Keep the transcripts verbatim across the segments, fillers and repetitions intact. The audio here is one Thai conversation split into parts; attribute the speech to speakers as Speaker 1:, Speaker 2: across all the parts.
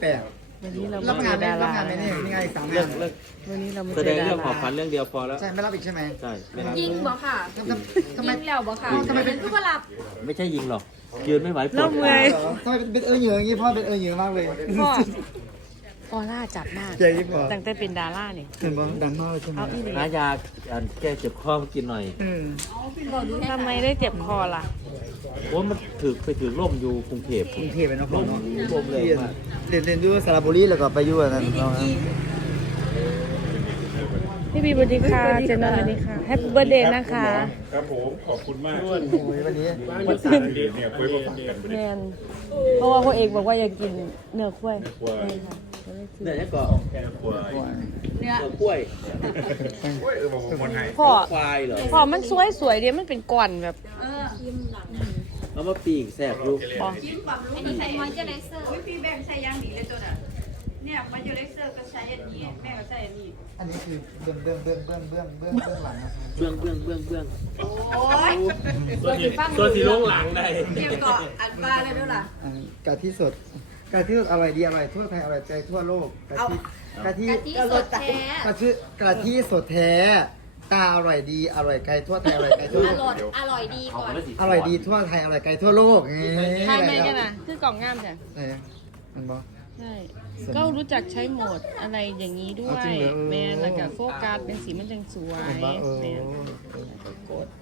Speaker 1: แปลก
Speaker 2: วันนี้เรา
Speaker 1: รับงานไหม
Speaker 2: ดา
Speaker 1: รับ
Speaker 2: ราง
Speaker 1: านไหมเนี่ยนี่ไงสาม
Speaker 3: เรื่
Speaker 1: งา
Speaker 3: อน งเรื่อง
Speaker 2: วันนี้เราไม่
Speaker 3: แส
Speaker 2: เจ
Speaker 3: ด
Speaker 2: อง ดา
Speaker 3: เรื่องขอ
Speaker 2: รา
Speaker 3: ฝันเรื่องเดียวพอแล้ว
Speaker 1: ใช่ไม่รับอีกใช่ไหม
Speaker 3: ใช่ไม่รับ
Speaker 4: ยิงบ่ค่ะ
Speaker 1: ทำทำทำไม
Speaker 4: ยิงแล้วบ่ค่ะ
Speaker 1: ทำไมเป็น
Speaker 4: ทุกคนหลับ
Speaker 3: ไม่ใช่ยิงหรอกยืนไม่ไหวปว
Speaker 2: เรา
Speaker 3: ด
Speaker 2: เมื่อย
Speaker 1: ทำไมเป็นเออเหยื่ออย่างงี้พ่อเป็นเออเหยื่อมากเลย
Speaker 2: พ่อออร่าจับมาก
Speaker 1: เจ๊ยิ่งบอก
Speaker 2: ตั้งแต่เป็นดาราเนี่ย
Speaker 1: เห็นบอกดังมากเลยใช่ไหม
Speaker 2: เอาอีก
Speaker 3: หายาอันแก้เจ็บคอมากินหน่อย
Speaker 1: อืม
Speaker 2: ทำไมได้เจ็บคอล่ะ
Speaker 3: โอ้มันถือไปถือร่มอยู่กรุงเทพ
Speaker 1: กรุงเทพเป็นนครเนาะ
Speaker 3: ร่มเลยมาก
Speaker 1: เรียนเรียนอยู่สระบุรีแล้วก็ไปอยู่อันนั้นเนาะ
Speaker 2: พี่บีสวัสดีค่ะเจนนท์สวัสดีค่ะแฮปปี้เบิร์ดเดย์นะคะ
Speaker 5: ครับผมขอบคุณมาก
Speaker 1: โอ้ยวันนี้
Speaker 5: วันสารเด็กเนี่ยคุยมาฝากกัน
Speaker 2: แมนเพราะว่าพ่อเอกบอกว่าอยากกินเนื้อควาย
Speaker 5: กลัว
Speaker 3: เนี่ยนี่ก็
Speaker 5: กลัว
Speaker 3: เนื้อกล้วย
Speaker 5: โอ้ยเออบอกผมคนไทย
Speaker 2: พ่อ
Speaker 3: ควายเหรอ
Speaker 2: พ่อมันสวยสวยๆเดียวมันเป็นก้อนแบบ
Speaker 3: เอามาปีกแสบอยู่
Speaker 2: บอก
Speaker 4: อันนี้ใส่มอยเจอไรเซอร์
Speaker 6: พี่แบ่งใช้ย่างดีเลยตัวน่ะเนี่ยมันอยู่เลเซอร์ก็ใช้อันนี้แม่ก็ใช้อันนี้
Speaker 1: อันนี้คือเบื้องเบื้องเบื้องเบื้องเบื้องเบื้องเบื้องหลังนะครับ
Speaker 3: เบื้องเบื้องเบื้องเบื้อง
Speaker 6: โอ้ย
Speaker 3: ตัวสีตัวสีลงหลังได้
Speaker 6: เกี่ยวกับอันปลาเลยด้วยล่ะ
Speaker 1: อ่ากะทิสดกะทิสดอร่อยดีอร่อยทั่วไทยอร่อยใจทั่วโลกกะทิกะทิ
Speaker 4: กะทิสดแท้
Speaker 1: กะทิกะทิสดแท้ตาอร่อยดีอร่อยไกลทั่วไทยอร่อยไกลทั่ว
Speaker 4: อ
Speaker 1: โล
Speaker 4: ร่อก ยอร่อยดีก่อน
Speaker 1: อร่อยดีทั่วไทยอร่อยไกลทั่วโลกนี่
Speaker 2: ใช่ไหมกันนะคือกล่องงามจ้ะ
Speaker 1: ไหนมันบอก
Speaker 2: ใช่ก็รู้จักใช้โหมดอะไรอย่างนี้ด้ว
Speaker 1: เอาจริ
Speaker 2: ย
Speaker 1: งเหรอเออ
Speaker 2: แมนแล้วก็โฟกัสเป็นสีมันจังสวย
Speaker 1: เห็นปะเออ
Speaker 2: แมนกด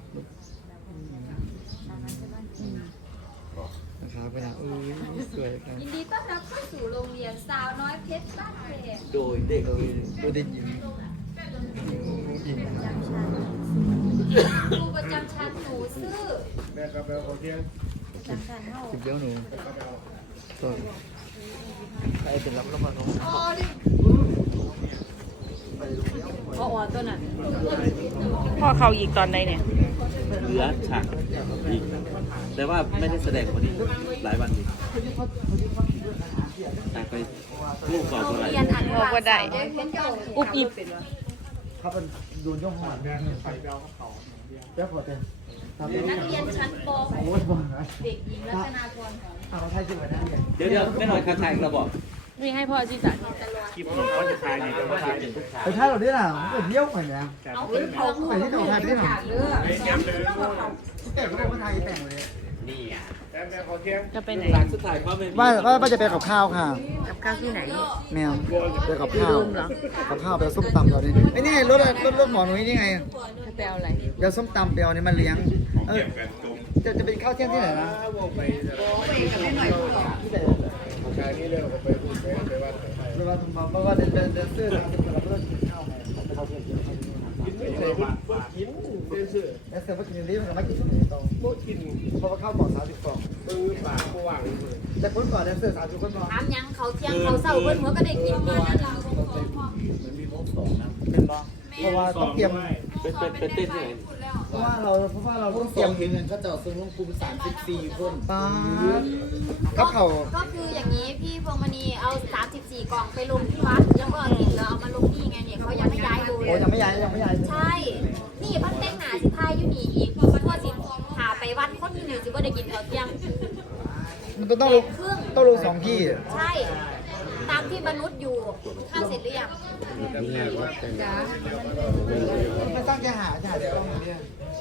Speaker 1: นะครับไปนะเออสวยครับ
Speaker 4: ยินดีต้อนรับเข้าสู่โรงเรียนสาวน้อยเพชรบ้านแพง
Speaker 3: โดยเด็ก
Speaker 1: เออดูดิยินยิน
Speaker 4: ครูประจำชั้นหนูซื่อ
Speaker 5: แม่กับแม่โอเค
Speaker 4: ประจำชั้นเฮา
Speaker 1: สิบเดียวหนูก็ใครเป็นรับรางวัลของ
Speaker 4: อ๋อดิอ๋ออ๋อตัวนั้น
Speaker 2: พ่อเขาอีกตอนใดเนี่ย
Speaker 3: เหลือฉากอีกแต่ว่าไม่ได้แสดงวันนี้หลายวันอีกแต่ไปลูกก่อน
Speaker 4: โรง
Speaker 3: เท่าไหร่
Speaker 4: เรียนอนุ
Speaker 2: บอก
Speaker 4: บาล
Speaker 2: ว่าได้
Speaker 4: สาวน้อยเพชรบ้านแพง
Speaker 2: อุบอิบ
Speaker 1: เขาเป็นดูย่องหอดแดงเจ้าขอเต็ม
Speaker 4: นักเรียนชั้นป
Speaker 1: โอ้ยบ้า
Speaker 4: .หก เด็กหญิงรัตนากรของ
Speaker 1: เอาไทยจิ๋วนะเนี่ย
Speaker 3: เดี๋ยวเดี๋ยวไม่หน่อยคันไทยเราบอก
Speaker 2: มีให้พ่อที่จัด
Speaker 5: คลิปนี้เขาจะถ่ายดีแต่ว่าถ่ายเป็นทุกฉาก
Speaker 1: ไปท่าเราด้วยนะมันก็เที่ยวไปเนี่ย
Speaker 4: เอาเรื่องของ
Speaker 1: ไปที่เราไทยด้วยนะ
Speaker 4: เรื่อง
Speaker 1: แต่ก็บอกว่าไทยแต่งเลย
Speaker 5: แม่แม่ขอเทียม
Speaker 2: จะไปไหน
Speaker 3: หลังสุดท้ายเขาไม่มี
Speaker 1: ว่าว่าว่าจะไปกับข้าวค่ะ
Speaker 2: กับข้าวที่ไหน
Speaker 1: แมวไปกับข้าวกับข้าวไปส้มตำตอนนี้ไอ้นี่ไงรถรถรถหมอหนุ่ยนี่ไง
Speaker 2: จะไปเอาอะไร
Speaker 1: เดี๋ยวส้มตำไปเอานี่มาเลี้ยงเออ
Speaker 5: แฟนจม
Speaker 1: จะจะเป็นข้าวเที่ยงที่ไหนนะ
Speaker 5: ไปชายนี่เรื่องไปพูดไปไปว่า
Speaker 1: เวลาทำมาเพราะว่าเดินเดินเดินซื้อนะเป็นคนละเรื่องกินข้าวไงข้าวเที่ยงกินข้าว
Speaker 5: กินไม่เลยกินเรื่องซื่อ
Speaker 1: แล้วเสร็จว่ากินนี้มันไม่กินทุกอย่างตรง
Speaker 5: โคตรกิน
Speaker 1: เพราะว่าข้าวกล่องสามสิบกล่อง
Speaker 5: มือปากก็ว่างเลย
Speaker 1: แต่คนก่อนเนี่ยเสื้อสามสิบคนก่อน
Speaker 4: ถามยังเขาเที่ยงเขาเศร้าเพิ่นหัวก็ได้กินมานั่นล่ะ
Speaker 1: เป็นบ้เพราะว่าต้องเตรียม
Speaker 3: เป็นเป็นเป็นเต้นที่ไหน
Speaker 1: เพราะว่าเราเพราะว่าเราต้องเตรียมเงินเขาจะซื้อลงกลุ่มสามสิบสี่คนป้าก็เขา
Speaker 4: ก็คืออย่างนี้พี่พวงมณีเอาสามสิบสี่กล่องไปลงที่วัดแล้วก็ที่เหลือเอามาลงนี่ไงเนี่ยเขายังไม่ย้ายดูเล
Speaker 1: โอ้
Speaker 4: ย
Speaker 1: ยังไม่ย้ายยังไม่ย้าย
Speaker 4: ใช่ นี่พันแต่งหนาสิพายอยู่นี่อีกเพราะว่าสิหาไปวัดคนที่หนึ่งสิบ่ได้กินข้าวเที่ยง
Speaker 1: มันต้องลง
Speaker 4: ครึ่ง
Speaker 1: ต้องลงสองที่
Speaker 4: ใช่ ตามที่มนุษย์อยู่ข้าวเสร็จหรือยัง
Speaker 1: ไม่ต้องจะหาจะหาเดี๋ยวต้องเนี่ย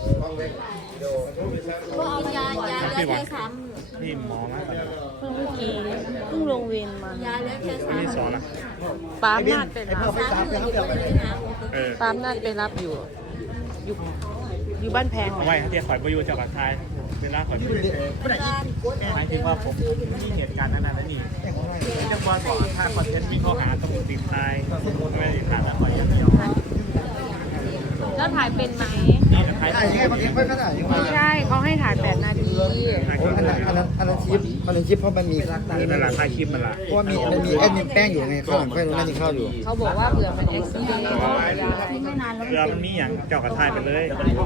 Speaker 4: ก็เอายายาเหลือแค่สาม
Speaker 5: นี่หมอนะ
Speaker 2: เพิ่งเมื่อกี้เพิ่งลงเวรมาย
Speaker 4: าเหลือแค่สาม
Speaker 5: นี่สอนนะ
Speaker 2: ปามนาดไป
Speaker 1: ไอ้
Speaker 2: รั
Speaker 1: พ่อบ ไป
Speaker 4: สาม
Speaker 1: ตาม
Speaker 4: ห
Speaker 1: ไป
Speaker 4: มื่น
Speaker 1: เขา
Speaker 4: อยู่
Speaker 1: เดี๋ยว
Speaker 4: ก็เลยนะ
Speaker 5: เออ
Speaker 2: ปามนาดไปรับอยู่ อยู่ อยู่บ้านแพงไหม
Speaker 5: ไว้เดี๋ยวข่อยไปอยู่จังหวัดไทยเป็นร้านข่อยไป
Speaker 4: การกด
Speaker 5: หมายถึงว่าผมมีเหตุการณ์นั้นนั่นนี่จังหวัดบอกถ้าคอนเทนต์มีข้อหาต้องติดตายไม่ได้ติดตายแล้วข่อยยังเดียว
Speaker 2: แล้วถ่ายเป็นไหม
Speaker 5: นี่นะไทย
Speaker 1: ถ่ายยังไงบางทีค่อยก็ถ่ายยังไง
Speaker 2: ไม่ใช่เขาให้ถ่ายแปดนาที
Speaker 1: อันนั้นอันนั้นอันนั้นชิปอันนั้นชิปเพราะมันมี
Speaker 5: นี่เป็นหลักไทยคลิปมันละ
Speaker 1: เพราะว่ามีมันมีแอดมินแป้งอยู่ไงข้างหลังค่อยรู้นั่นยังเข้าอยู่
Speaker 2: เขาบอกว่าเผื่อมันเอ็กซิเดนต์
Speaker 5: เรือมันมีอย่างเจ้ากระทายไปเลย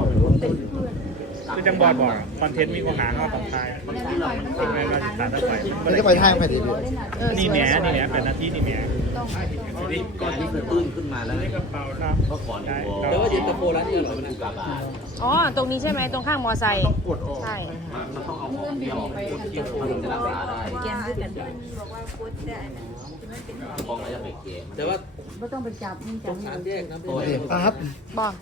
Speaker 5: คือจังบอดบอกคอนเทนต์มีข้อหาข้อของไทยทำไมเราติดตามได้ไป
Speaker 1: มันจะไปท่าไปดีเลย
Speaker 5: นี่แหนนี่แหนเป็นนาทีนี่แหน
Speaker 3: นี่ก้อนนี้คือตื้นขึ้นมาแล้ว
Speaker 5: นี่กระเป๋าครับ
Speaker 3: เมื่อก่อนแต่ว่าเย็นตาโฟร้านนี้อร่อยมันอุกาบาท
Speaker 2: อ๋อ ตรงนี้ใช่ไหมตรงข้างมอไซค์
Speaker 1: กดออก
Speaker 2: ใช่
Speaker 3: มันต้องเอาของเที่ยวมันถึงจะรักษาได้
Speaker 4: แกนด้วยกันบอกว่าโคตรได้นะ
Speaker 3: ของอะไรไม่เก๋แต่ว่า
Speaker 2: ไม่ต้องไปจับนี่
Speaker 3: ต้
Speaker 2: จั
Speaker 3: อบ ง
Speaker 2: นี่
Speaker 3: สารแยกนะพลอย
Speaker 1: ปั๊บ
Speaker 2: บอก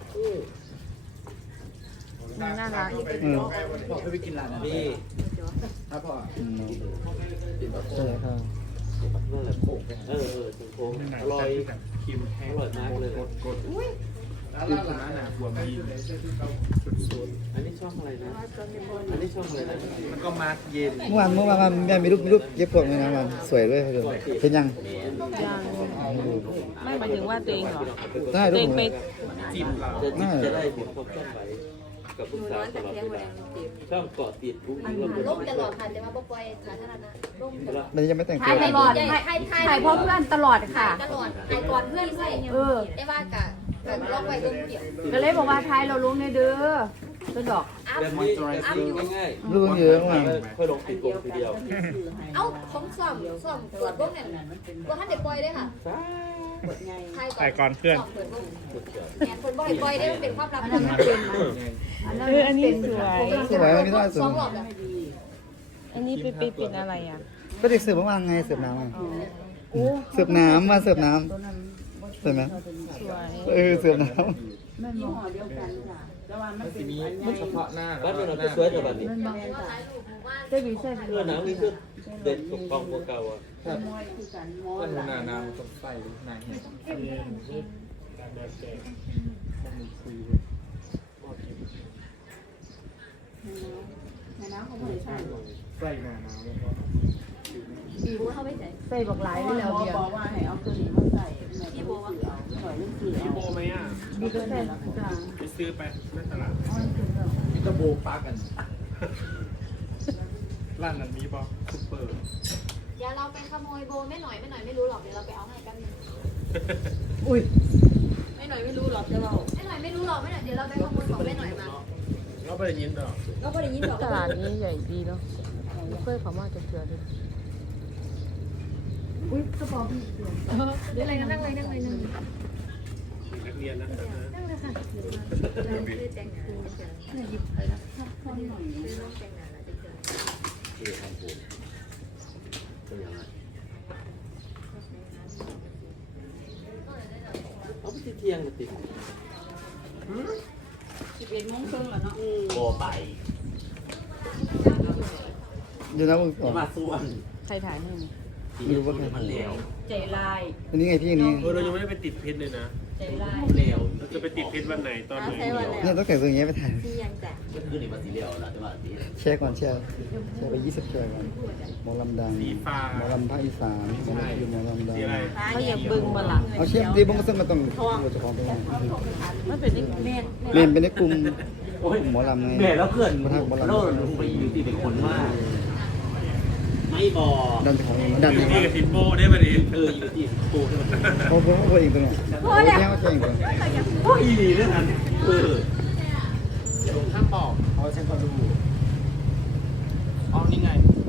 Speaker 2: น่ารัก
Speaker 1: อืม
Speaker 5: บอกให้ไปกินร้านนั้น
Speaker 3: นี่
Speaker 5: ครับพ่อ
Speaker 1: อืมใช่ครับ
Speaker 3: นั่นแหละโค้งเออเออถึงโค้งอร่อย
Speaker 5: คิม
Speaker 3: อ
Speaker 5: แห้ง
Speaker 3: ร่อยมากเลย
Speaker 5: กดคือคนนั้นน่ะบวมดีสุด
Speaker 3: อันนี้ช่องอะไรนะอันนี้ช่องอะไรนะ
Speaker 5: ๆมันก็มาเย็น
Speaker 1: เมื่อวานเมื่อวานมันมีรูปมีรูปเย็บพวกนี้นะมันสวยเลยเลยเห็นยัง
Speaker 2: ยังไม่หมายถึงว่าตัวเองเหรอ
Speaker 1: ได้
Speaker 2: ตัว
Speaker 1: รู
Speaker 2: เอ
Speaker 1: ป
Speaker 2: ง
Speaker 1: หม
Speaker 2: ไป
Speaker 1: ด
Speaker 5: จิ้มเรา
Speaker 3: จะจิบจะได้เห็นความเคลื่อนไหวกับลูกสาวตลอดเวลาช่องเกาะติดทุกทีเรา
Speaker 4: ลงตลอดค่ะแต่ว่าบ่ปล่อยสาธารณะลงตลอด
Speaker 1: มันยังไม่แต่ง
Speaker 2: ถ่า
Speaker 1: ตั
Speaker 2: ยว ตลอด
Speaker 4: ถ่ายถ่ายถ่าย
Speaker 2: ถ่ายเพราะเพื่อนตลอดค่ะ
Speaker 4: ตลอดถ่ายก่อนเพื่อนใส่
Speaker 2: เออ
Speaker 4: ได้ว่ากะกะล็อกไว้เบิ่งผู้เดียว
Speaker 2: ก็เลยบอกว่าถ่ายเราลงในเด้อเป็นดอก
Speaker 4: อัพ
Speaker 3: แบบนี้อัพง่าย
Speaker 1: รูปเยอะมาก
Speaker 3: ๆค่อยลงติดกลมทีเดียว
Speaker 4: เอ้าของซ่อมซ่อมตรวจเบิ่งเนี่ยบ่ทันได้ปล่อยเด้อค่ะถ่ายก่อนเพื่อนเปิดเบิ่งแม่นเพิ่นบ่ให้ปล่อยเด้อมันเป็นความลับ
Speaker 2: อันนั้นไม่เป็นมันเอออันนี้สวย
Speaker 1: สวยมันไม่ได้ส
Speaker 4: ส
Speaker 1: ว
Speaker 4: อย งรอบแล้ว
Speaker 2: อันนี้เป็นเป็นอะไรอ่ะ
Speaker 1: ก็เด็กเสิร์ฟเมื่อวานไงเสิร์ฟน้ำอ่ะ
Speaker 2: โอ้
Speaker 1: เสิร์ฟน้ำมาเสิร์ฟน้
Speaker 2: ตัวนั้น
Speaker 1: ำเสิร์ฟน้
Speaker 2: สวย
Speaker 1: ำเออเสิร์ฟน้
Speaker 2: แม่นบอกเดียวกันค่ะแต่ว่ามันเป็น
Speaker 5: มีเฉพาะหน้า
Speaker 3: บ้านเราสวยแต่แบบนี้
Speaker 2: มันบอก
Speaker 4: ถ่ายรูปหมู่บ้าน
Speaker 2: เจ้าบีใช่
Speaker 3: เพื่อน้ำนี่คือเด็ดกับกองพวกเก่าอ่ะ
Speaker 5: ก็หนูนานามันต้องใส่นายเห็นใส่นานา
Speaker 4: บีบเข้าไปใส่
Speaker 2: ใส่บอกหลายได้แล้วเดียว
Speaker 4: ที่บอกว่า
Speaker 5: มีโบไหมอ่ะ
Speaker 2: บีก็ใส่จ้า
Speaker 5: ไปซื้อไปในตลาด
Speaker 2: อ๋อถึงแล้ว
Speaker 5: มีตะโบปากันร้านนั้นมีป่ะซุปเปอร์
Speaker 4: เดี๋ยวเราไปขโมยโบไม่หน่อยไม่หน่อยไม่รู้หรอกเดี๋ยวเราไปเอาให้กันง
Speaker 2: อุ้ย
Speaker 4: ไม่หน่อยไม่รู้หรอกเดี๋ยวเราไม่หน่อยไม่รู้หรอกไม่หน่อยเดี๋ยวเราไปขโมยของไม่หน่อยมา
Speaker 5: เราไปได้ยินหรอ
Speaker 4: เราไม่ได้ยินหรอก
Speaker 2: ตลาดนี้ใหญ่ดีเนาะเคยเขามาจะเถื่อดิอุ้ยกระเป๋าพี่เสือ
Speaker 4: เดี๋ยวอะไรนะนั่งเลยนั่งเลยนั่งเลย
Speaker 5: นักเรียนนะ
Speaker 4: นั่งเลยค่ะเราคือแต่งงานเนี่ยหยิบไปแล้วคือน้องแต่งงานแล้วจะเจอ
Speaker 3: ที่ทำผมเป็นยังไงเอาไปที่เที่ยงมาติด
Speaker 6: สิบเอ็ดโมงครึ่งแล้วเนาะ
Speaker 3: โบไป
Speaker 1: อยู่นะมึงก่อน
Speaker 3: มาส่วน
Speaker 2: ใครถ่ายให้นี่
Speaker 3: ที่รู้ว่ามันเลว
Speaker 6: ใจลาย
Speaker 1: อันนี้ไงพี่อันนี้
Speaker 5: เออเรายังไม่ได้ไปติดเพชรเลยนะ
Speaker 6: ใจลาย
Speaker 3: เลว
Speaker 5: เราจะไปติดเพชรวันไหนตอนไหน
Speaker 1: เนี่ยต้องแต่งตัวอย่างเงี้ยไปถ่าย
Speaker 4: ที่ยังแต่
Speaker 3: ก็คือนี่มาสีเลวแล้วแต่ว่าสี
Speaker 1: แชร์ก่อนแชร์แชร์ไปยี่สิบแชร์ก่อนหมอลำดัง
Speaker 5: สีฟ้า
Speaker 1: หมอลำภาคอีสานหมอลำคือหมอลำดัง
Speaker 5: สีอะไร
Speaker 2: เขาอยากบึงมาหลัง
Speaker 1: เอาเชฟดีบ้างก็ซึ่งมาต้องตัวเจ้าของตรงนี้
Speaker 2: มันเป็นนี่เมน
Speaker 1: เรียนเป็นในกลุ่มหมอลำไง
Speaker 3: แม่แล้วเพื่อน
Speaker 1: มาทักหมอลำ
Speaker 3: โลดลงไปอยู่ที่เป็นคนมากไม่บอก
Speaker 1: ดันเจ้าของเองดันเอง
Speaker 5: นี่กับติดโบได้ป่ะดิ
Speaker 3: เอออยู่ที่ปูที่มัน
Speaker 1: เขาเขาเขาเองตัวเนี้ยเขาแค่เขาเองตัว
Speaker 3: โอ้ยดีด้วยนะเออ
Speaker 5: ถ้าบอกเอาฉันก็ดูอ๋อนี่ไง